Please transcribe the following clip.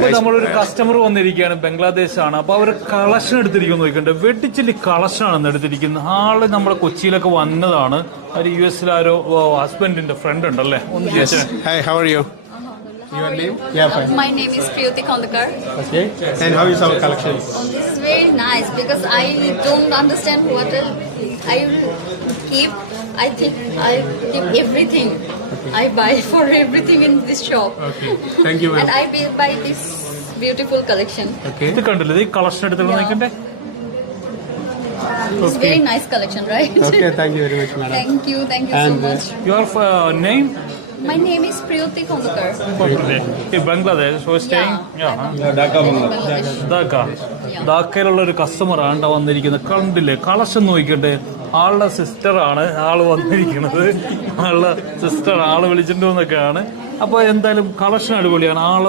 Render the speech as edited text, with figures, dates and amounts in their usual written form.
അപ്പൊ നമ്മളൊരു കസ്റ്റമർ വന്നിരിക്കുകയാണ്, ബംഗ്ലാദേശാണ്. അപ്പൊ അവർ കളക്ഷൻ എടുത്തിരിക്കുന്നു നോക്കണ്ടേ, വെട്ടിച്ചില്ലി കളക്ഷൻ ആണ് എടുത്തിരിക്കുന്നത്. ആള് നമ്മളെ കൊച്ചിയിലൊക്കെ വന്നതാണ്. ഒരു US ആരോ ഹസ്ബൻഡിന്റെ ഫ്രണ്ട് ഉണ്ടല്ലേ, ഒന്ന് ചോദിച്ചേ. Hi, how are you? Your name? Yeah, fine. My name is Priyoti Kondakar. Okay. And how is our collection? This is very nice because I don't understand what I will keep. I think I keep everything. Okay. I buy for everything in this shop. Okay. Thank you, ma'am. And I will buy this beautiful collection. Okay. ഇത് കണ്ടില്ലേ, ഈ കളക്ഷൻ എടുത്തിട്ട് നോക്കണ്ടേ. It's very nice collection, right? Okay, thank you very much, madam. Thank you so And, much. Your name? My name is Priyoti Kondakar. In Bangladesh, so staying? Yeah. ധാക്കയിലുള്ള ഒരു കസ്റ്റമർ ആണ് വന്നിരിക്കുന്നത്. കണ്ടില്ലേ കളക്ഷൻ നോക്കിക്കട്ടെ. ആളുടെ സിസ്റ്റർ ആണ് ആള് വന്നിരിക്കുന്നത്. ആളുടെ സിസ്റ്റർ ആള് വിളിച്ചിട്ടുണ്ടെന്നൊക്കെയാണ്. അപ്പൊ എന്തായാലും കളക്ഷൻ അടിപൊളിയാണ്. ആള്